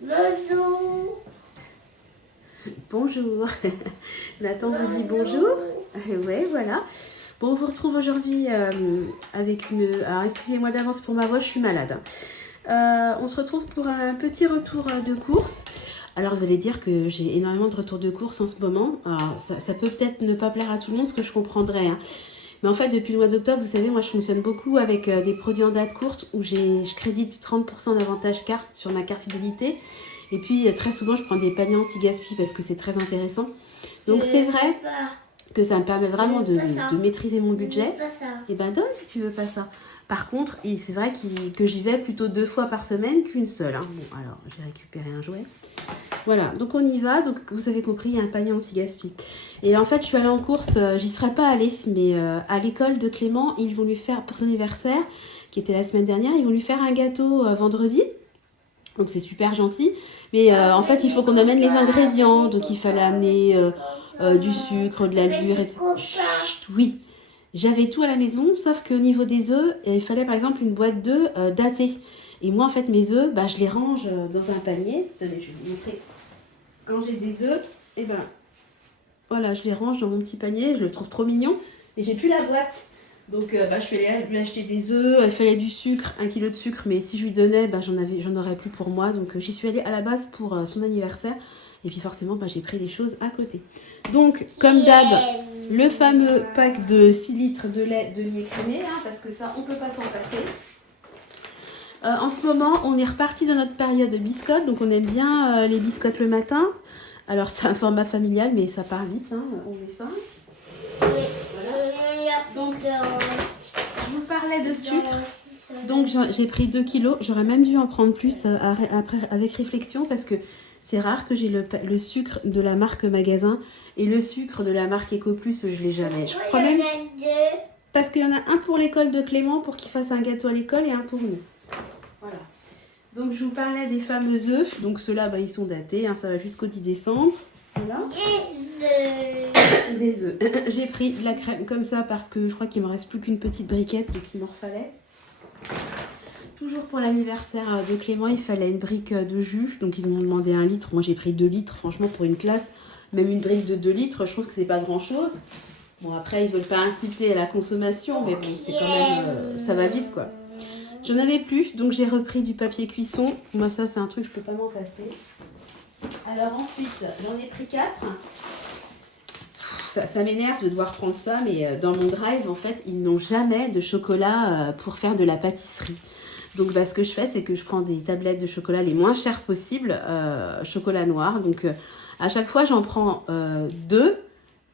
Bonjour. Bonjour. Nathan vous dit bonjour. Ouais, voilà. Bon, on vous retrouve aujourd'hui avec une... Alors, excusez-moi d'avance pour ma voix, je suis malade. On se retrouve pour un petit retour de course. Alors, vous allez dire que j'ai énormément de retours de course en ce moment. Alors, ça peut peut-être ne pas plaire à tout le monde, ce que je comprendrais. Hein. Mais en fait, depuis le mois d'octobre, vous savez, moi, je fonctionne beaucoup avec des produits en date courte où je crédite 30% d'avantage carte sur ma carte fidélité. Et puis, très souvent, je prends des paniers anti-gaspi parce que c'est très intéressant. Donc, c'est vrai que ça me permet vraiment de maîtriser mon budget. Et ben, donne si tu veux pas ça. Par contre, c'est vrai que j'y vais plutôt 2 fois par semaine qu'une seule. Hein. Bon, alors, j'ai récupéré un jouet. Voilà, donc on y va. Donc, vous avez compris, il y a un panier anti-gaspi. Et en fait, je suis allée en course, j'y serais pas allée, mais à l'école de Clément, ils vont lui faire, pour son anniversaire, qui était la semaine dernière, ils vont lui faire un gâteau vendredi. Donc c'est super gentil. Mais en fait, il faut qu'on amène les ingrédients. Donc il fallait amener du sucre, de la levure, etc. Chut, oui, j'avais tout à la maison, sauf qu'au niveau des œufs, il fallait par exemple une boîte d'œufs datée. Et moi, en fait, mes œufs, je les range dans un panier. Attendez, je vais vous montrer. Quand j'ai des œufs, et ben voilà, je les range dans mon petit panier. Je le trouve trop mignon. Et j'ai plus la boîte. Donc, je suis allée lui acheter des œufs. Il fallait du sucre, 1 kilo de sucre. Mais si je lui donnais, j'en aurais plus pour moi. Donc, j'y suis allée à la base pour son anniversaire. Et puis, forcément, j'ai pris des choses à côté. Donc, comme d'hab, le fameux pack de 6 litres de lait demi-écrémé. Hein, parce que ça, on ne peut pas s'en passer. En ce moment, on est reparti dans notre période de biscottes. Donc, on aime bien les biscottes le matin. Alors, c'est un format familial, mais ça part vite. Hein, on est 5. Donc, je vous parlais de sucre. Donc, j'ai pris 2 kilos. J'aurais même dû en prendre plus après, avec réflexion parce que c'est rare que j'ai le sucre de la marque Magasin et le sucre de la marque EcoPlus, je l'ai jamais. Je crois même parce qu'il y en a un pour l'école de Clément pour qu'il fasse un gâteau à l'école et un pour nous. Voilà. Donc, je vous parlais des fameux œufs. Donc, ceux-là, ils sont datés. Hein, ça va jusqu'au 10 décembre. Voilà. Des œufs. J'ai pris de la crème comme ça parce que je crois qu'il me reste plus qu'une petite briquette, donc il m'en fallait. Toujours pour l'anniversaire de Clément, il fallait une brique de jus. Donc ils m'ont demandé 1 litre. Moi j'ai pris 2 litres. Franchement, pour une classe, même une brique de 2 litres, je trouve que c'est pas grand chose. Bon, après, ils veulent pas inciter à la consommation, mais bon, c'est quand même. Ça va vite quoi. J'en avais plus, donc j'ai repris du papier cuisson. Moi, ça, c'est un truc, je peux pas m'en passer. Alors ensuite, j'en ai pris 4. Ça m'énerve de devoir prendre ça, mais dans mon drive, en fait, ils n'ont jamais de chocolat pour faire de la pâtisserie. Donc, ce que je fais, c'est que je prends des tablettes de chocolat les moins chères possibles, chocolat noir. Donc, à chaque fois, j'en prends 2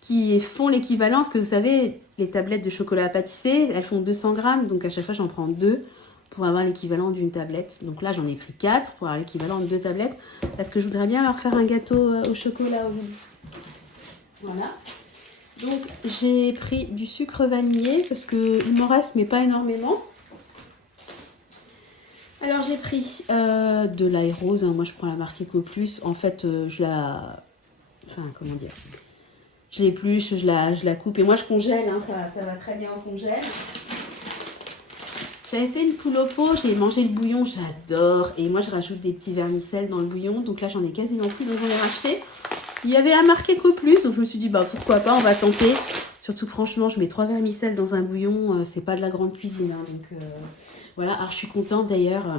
qui font l'équivalent. Parce que vous savez, les tablettes de chocolat à pâtisser, elles font 200 grammes. Donc, à chaque fois, j'en prends 2 pour avoir l'équivalent d'une tablette. Donc là, j'en ai pris 4 pour avoir l'équivalent de 2 tablettes. Parce que je voudrais bien leur faire un gâteau au chocolat. Voilà. Donc, j'ai pris du sucre vanillé parce qu'il m'en reste, mais pas énormément. Alors, j'ai pris de l'ail rose. Hein. Moi, je prends la marque EcoPlus. En fait, comment dire, je l'épluche, je la coupe. Et moi, je congèle. Hein. Ça va très bien en congèle. J'avais fait une poule au pot. J'ai mangé le bouillon. J'adore. Et moi, je rajoute des petits vermicelles dans le bouillon. Donc là, j'en ai quasiment plus. Donc, j'en ai racheté. Il y avait la marque EcoPlus, donc je me suis dit, pourquoi pas, on va tenter. Surtout, franchement, je mets 3 vermicelles dans un bouillon, c'est pas de la grande cuisine. Hein, donc voilà, alors je suis contente d'ailleurs.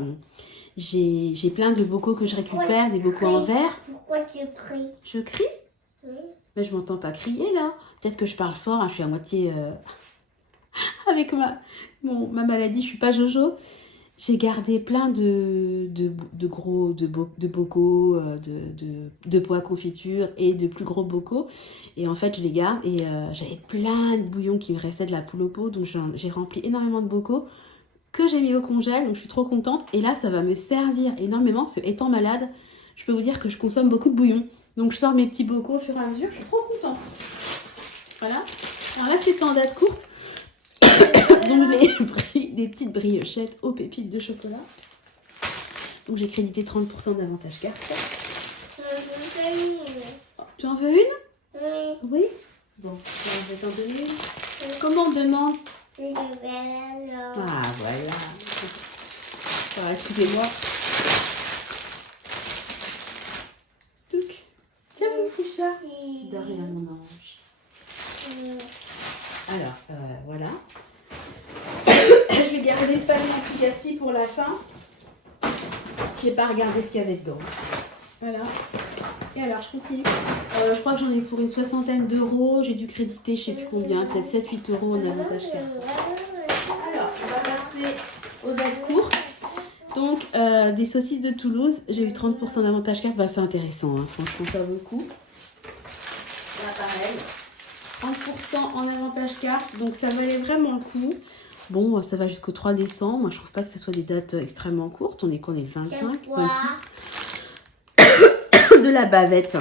J'ai plein de bocaux que je récupère, des bocaux en verre. Pourquoi tu cries? Je crie? Oui. Mais je m'entends pas crier là. Peut-être que je parle fort, hein, je suis à moitié avec ma maladie, je suis pas Jojo. J'ai gardé plein de bocaux, de pois confiture et de plus gros bocaux. Et en fait, je les garde et j'avais plein de bouillons qui me restaient de la poule au pot. Donc, j'ai rempli énormément de bocaux que j'ai mis au congèle. Donc, je suis trop contente. Et là, ça va me servir énormément parce que, étant malade, je peux vous dire que je consomme beaucoup de bouillon. Donc, je sors mes petits bocaux au fur et à mesure. Je suis trop contente. Voilà. Alors là, c'était en date courte. Donc j'ai pris des petites briochettes aux pépites de chocolat. Donc j'ai crédité 30% d'avantage carte. Tu en veux une? Oui. Oui. Bon, je vais t'en donner une. Comment on demande? Ah voilà. Alors excusez-moi. chat? De rien, mon ange. Alors, voilà. Je vais garder le panier anti-gaspi pour la fin. J'ai pas regardé ce qu'il y avait dedans. Voilà. Et alors, je continue. Je crois que j'en ai pour une soixantaine d'euros. J'ai dû créditer, je sais plus combien, peut-être 7-8 euros en avantage carte. Alors, on va passer aux dates courtes. Donc, des saucisses de Toulouse. J'ai eu 30% d'avantage carte. Bah, c'est intéressant, hein. Franchement, ça vaut le coup. Là, pareil. 30% en avantage carte. Donc, ça valait vraiment le coup. Bon, ça va jusqu'au 3 décembre. Moi, je trouve pas que ce soit des dates extrêmement courtes. On est le 25, 26. De la bavette.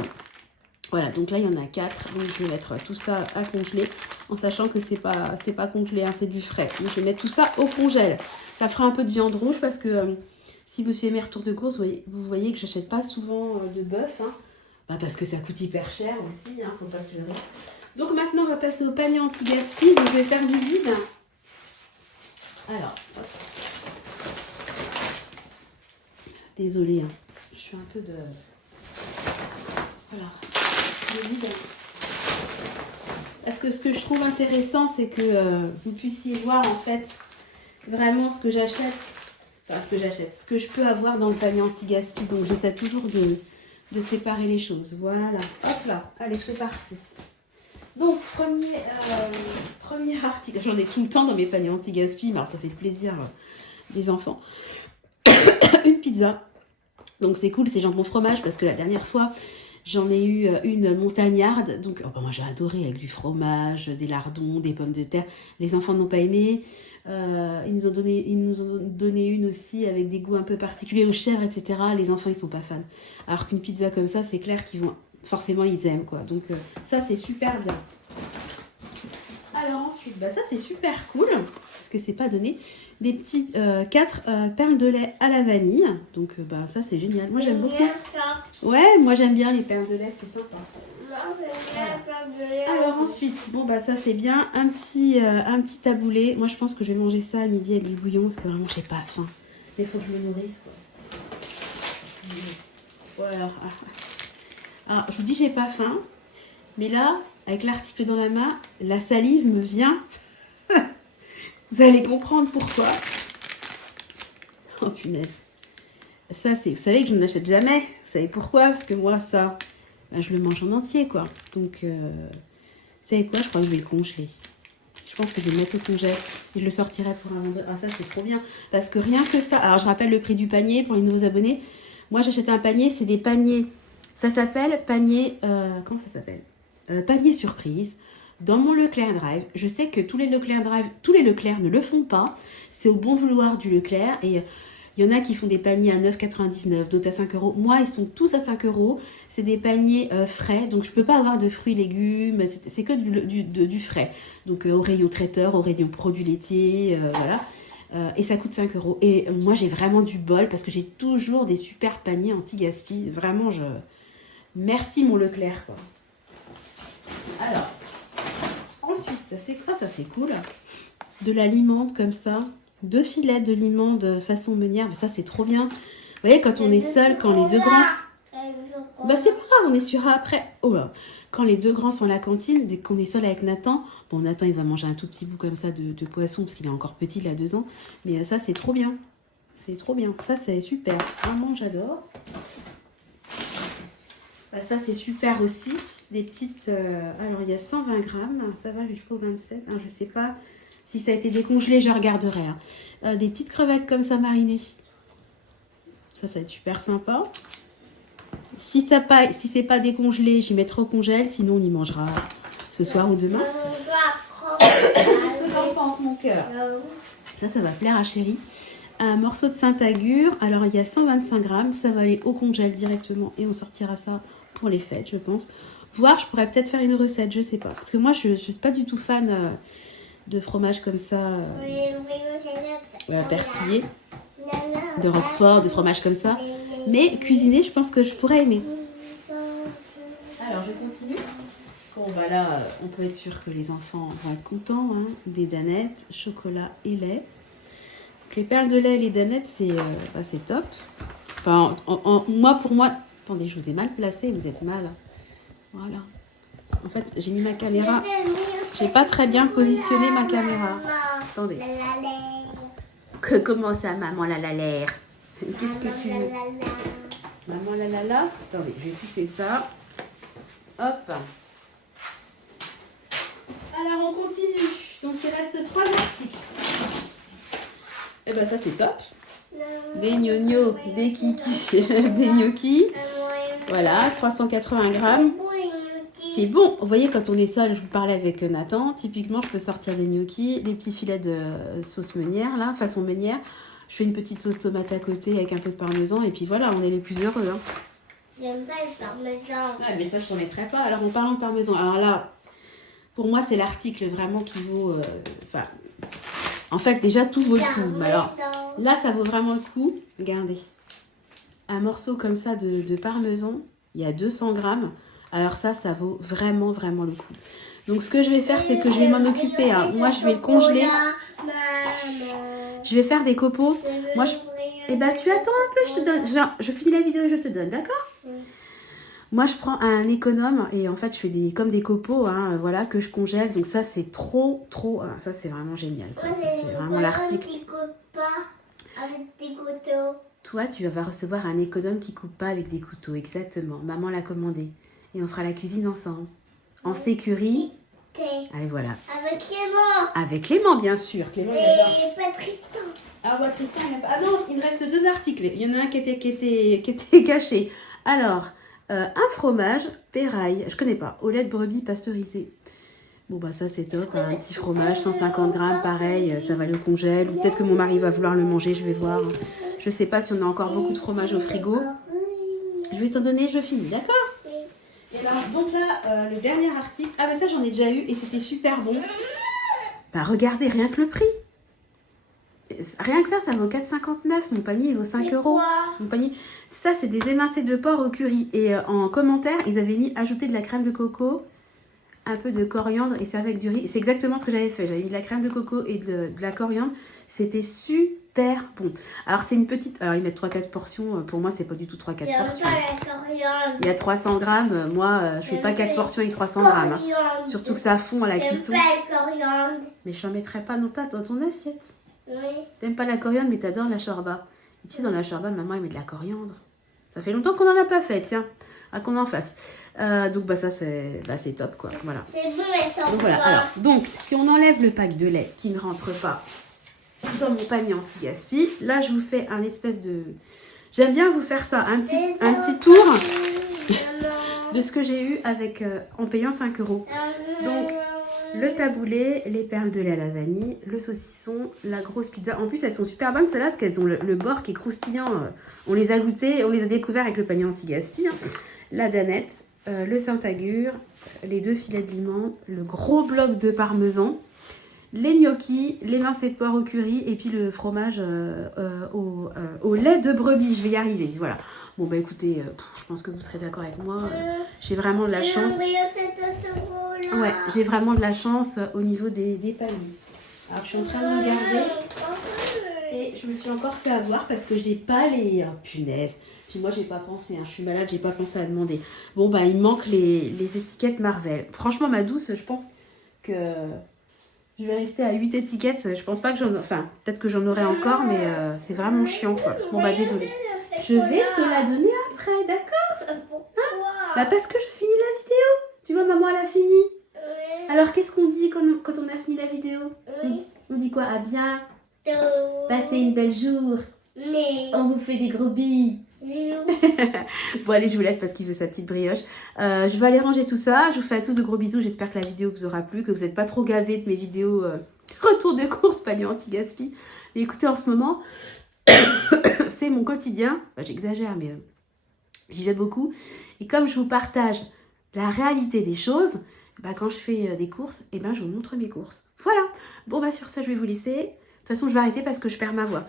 Voilà, donc là, il y en a 4. Donc, je vais mettre tout ça à congeler. En sachant que c'est pas congelé, hein, c'est du frais. Donc, je vais mettre tout ça au congèle. Ça fera un peu de viande rouge parce que si vous suivez mes retours de course, vous voyez que j'achète pas souvent de bœuf. Hein. Bah, parce que ça coûte hyper cher aussi, hein, faut pas se leurrer. Donc, maintenant, on va passer au panier anti-gaspi. Donc, je vais faire du vide. Alors, hop. Désolée, hein. Je fais un peu de... Voilà, le vide. Parce que ce que je trouve intéressant, c'est que vous puissiez voir en fait vraiment ce que j'achète. Enfin, ce que je peux avoir dans le panier anti-gaspi. Donc, j'essaie toujours de séparer les choses. Voilà, hop là, allez, c'est parti. Donc, premier article, j'en ai tout le temps dans mes paniers anti-gaspi, mais alors ça fait plaisir des enfants. Une pizza. Donc, c'est cool, c'est jambon fromage, parce que la dernière fois, j'en ai eu une montagnarde. Donc, moi, j'ai adoré avec du fromage, des lardons, des pommes de terre. Les enfants n'ont pas aimé. Ils nous ont donné une aussi avec des goûts un peu particuliers, au chèvre, etc. Les enfants, ils sont pas fans. Alors qu'une pizza comme ça, c'est clair qu'ils vont... Forcément, ils aiment, quoi. Donc, ça, c'est super bien. Alors, ensuite, bah, ça, c'est super cool. Parce que c'est pas donné. Des petites 4 perles de lait à la vanille. Donc, bah, ça, c'est génial. Moi, j'aime beaucoup. Ouais, moi, j'aime bien les perles de lait. C'est sympa. Alors, ensuite, bon, bah, ça, c'est bien. Un petit taboulé. Moi, je pense que je vais manger ça à midi avec du bouillon. Parce que vraiment, j'ai pas faim. Mais il faut que je me nourrisse, quoi. Voilà. Alors, je vous dis, j'ai pas faim, mais là, avec l'article dans la main, la salive me vient. Vous allez comprendre pourquoi. Oh, punaise. Ça, c'est... Vous savez que je ne l'achète jamais. Vous savez pourquoi? Parce que moi, ça, bah, je le mange en entier, quoi. Donc, vous savez quoi? Je crois que je vais le congeler. Je pense que je vais le mettre au congèle et je le sortirai pour un vendredi. Ah, ça, c'est trop bien. Parce que rien que ça... Alors, je rappelle le prix du panier pour les nouveaux abonnés. Moi, j'achète un panier. C'est des paniers... Ça s'appelle panier... comment ça s'appelle? Panier surprise. Dans mon Leclerc Drive, je sais que tous les Leclerc ne le font pas. C'est au bon vouloir du Leclerc. Et il y en a qui font des paniers à 9,99, d'autres à 5 euros. Moi, ils sont tous à 5 euros. C'est des paniers frais. Donc, je ne peux pas avoir de fruits, légumes. C'est que du frais. Donc, au rayon traiteur, au rayon produits laitiers. Voilà. Et ça coûte 5 euros. Et moi, j'ai vraiment du bol parce que j'ai toujours des super paniers anti-gaspi. Vraiment, merci mon Leclerc, quoi. Alors, ensuite, ça c'est quoi? Ça c'est cool. De la limande comme ça. 2 filets de limande façon meunière. Mais ça c'est trop bien. Vous voyez, quand on est seul, quand les deux grands... Bah c'est pas grave, on est sur après. Oh là. Quand les deux grands sont à la cantine, dès qu'on est seul avec Nathan, bon Nathan il va manger un tout petit bout comme ça de poisson parce qu'il est encore petit, il a 2 ans. Mais ça c'est trop bien. C'est trop bien. Ça c'est super. Vraiment j'adore. Bah, ça c'est super aussi. Des petites... alors il y a 120 grammes. Ça va jusqu'au 27. Hein, je sais pas si ça a été décongelé, je regarderai. Hein. Des petites crevettes comme ça marinées. Ça va être super sympa. Si c'est pas décongelé, j'y mettrai au congèle. Sinon, on y mangera ce soir ou demain. Qu'est-ce que t'en penses, mon cœur? Ça va plaire à Chérie. Un morceau de Saint-Agur. Alors, il y a 125 grammes. Ça va aller au congèle directement. Et on sortira ça pour les fêtes, je pense. Voir, je pourrais peut-être faire une recette, je sais pas. Parce que moi, je suis pas du tout fan de fromage comme ça. Persillé. De roquefort, de fromage comme ça. Mais cuisiner, je pense que je pourrais aimer. Alors, je continue. Bon, bah là, on peut être sûr que les enfants vont être contents. Hein. Des danettes, chocolat et lait. Donc, les perles de lait et les danettes, c'est top. Enfin, pour moi... Attendez, je vous ai mal placé, vous êtes mal. Voilà. En fait, j'ai mis ma caméra. J'ai pas très bien positionné ma caméra. Attendez. Comment ça, maman la l'air? Qu'est-ce que tu veux? Maman la. Attendez, je vais pousser ça. Hop. Alors, on continue. Donc, il reste 3 articles. Et ben ça, c'est top. Des gnognos, des kikis, des gnocchis. Voilà, 380 grammes. C'est bon. Vous voyez, quand on est seul, je vous parlais avec Nathan. Typiquement, je peux sortir des gnocchis, les petits filets de sauce meunière, là, façon meunière. Je fais une petite sauce tomate à côté avec un peu de parmesan. Et puis voilà, on est les plus heureux. Hein. J'aime pas le parmesan. Ah, mais toi, je t'en mettrai pas. Alors, en parlant de parmesan, alors là, pour moi, c'est l'article vraiment qui vaut... en fait, déjà, tout vaut le coup. Alors, là, ça vaut vraiment le coup. Regardez. Un morceau comme ça de parmesan, il y a 200 grammes. Alors ça vaut vraiment, vraiment le coup. Donc, ce que je vais faire, c'est que je vais m'en occuper. Hein. Moi, je vais le congeler. Je vais faire des copeaux. Moi, Eh ben, tu attends un peu, je te donne. Genre, je finis la vidéo et je te donne, d'accord? Moi, je prends un économe et en fait, je fais comme des copeaux, hein, voilà, que je congèle. Donc ça, c'est trop. Ça, c'est vraiment génial. C'est vraiment l'article. Qui coupe pas avec des couteaux. Toi, tu vas recevoir un économe qui coupe pas avec des couteaux, exactement. Maman l'a commandé. Et on fera la cuisine ensemble. En sécurité. Allez, voilà. Avec Clément. Avec Clément, bien sûr. Clément, et pas Tristan. Ah, bah, Tristan, il n'a pas... Ah non, il me reste 2 articles. Il y en a un qui était caché. Alors, un fromage, Péraille, je connais pas, au lait de brebis pasteurisé. Bon, bah ça, c'est top. Hein, un petit fromage, 150 grammes, pareil, ça va le congèle. Ou peut-être que mon mari va vouloir le manger, je vais voir. Je sais pas si on a encore beaucoup de fromage au frigo. Je vais t'en donner, je finis, d'accord? Et alors, donc là, le dernier article... Ah, bah ça, j'en ai déjà eu et c'était super bon. Bah, regardez, rien que le prix. Rien que ça vaut 4,59. Mon panier, il vaut 5 €. Mon panier... Ça, c'est des émincés de porc au curry. Et en commentaire, ils avaient mis ajouter de la crème de coco, un peu de coriandre et servi avec du riz. C'est exactement ce que j'avais fait. J'avais mis de la crème de coco et de la coriandre. C'était super bon. Alors, c'est une petite... Alors, ils mettent 3-4 portions. Pour moi, c'est pas du tout 3-4 portions. Il y a 300 grammes. Moi, je fais pas 4 portions avec 300 grammes. Hein. Surtout que ça fond à la cuisson. Mais je n'en mettrai pas dans ton assiette. Oui. T'aimes pas la coriandre, mais t'adores la shorba. Et tu sais, dans la shorba, maman, elle met de la coriandre. Ça fait longtemps qu'on n'en a pas fait, tiens. Qu'on en fasse. Donc, bah, ça, c'est top, quoi. Voilà. C'est bon, elles sont donc, voilà. Alors, donc, si on enlève le pack de lait qui ne rentre pas dans mon panier anti-gaspi, là, je vous fais un espèce de... J'aime bien vous faire ça, un petit tour de ce que j'ai eu avec en payant 5 €. Donc, le taboulé, les perles de lait à la vanille, le saucisson, la grosse pizza. En plus, elles sont super bonnes, celles-là, parce qu'elles ont le bord qui est croustillant. On les a goûtées, on les a découvertes avec le panier anti-gaspi. Hein. La danette, le Saint-Agur, les 2 filets de limon, le gros bloc de parmesan, les gnocchis, les mincés de porc au curry et puis le fromage au lait de brebis. Je vais y arriver, voilà. Bon, bah écoutez, je pense que vous serez d'accord avec moi. J'ai vraiment de la chance. Ouais, j'ai vraiment de la chance au niveau des paniers. Alors, je suis en train de regarder et je me suis encore fait avoir parce que j'ai pas les... Oh, punaise. Puis moi, j'ai pas pensé. Hein. Je suis malade, j'ai pas pensé à demander. Bon, bah, il manque les étiquettes Marvel. Franchement, ma douce, je pense que je vais rester à 8 étiquettes. Je pense pas que j'en... Enfin, peut-être que j'en aurai encore, mais c'est vraiment chiant, quoi. Bon, bah, désolée. Je vais te la donner après, d'accord? Pourquoi? Bah, parce que je finis la vidéo. Tu vois, maman, elle a fini. Alors, qu'est-ce qu'on dit quand on a fini la vidéo? On dit quoi? À bien. Passez une belle jour. On vous fait des gros billes. Bon, allez, je vous laisse parce qu'il veut sa petite brioche. Je vais aller ranger tout ça. Je vous fais à tous de gros bisous. J'espère que la vidéo vous aura plu, que vous n'êtes pas trop gavés de mes vidéos retour de course, panier anti-gaspi. Mais écoutez, en ce moment, c'est mon quotidien. Enfin, j'exagère, mais j'y vais beaucoup. Et comme je vous partage la réalité des choses, bah, quand je fais des courses, et ben, je vous montre mes courses. Voilà. Bon, bah, sur ça, je vais vous laisser. De toute façon, je vais arrêter parce que je perds ma voix.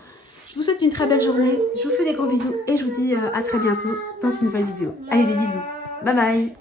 Je vous souhaite une très belle journée. Je vous fais des gros bisous et je vous dis à très bientôt dans une nouvelle vidéo. Allez, des bisous. Bye bye.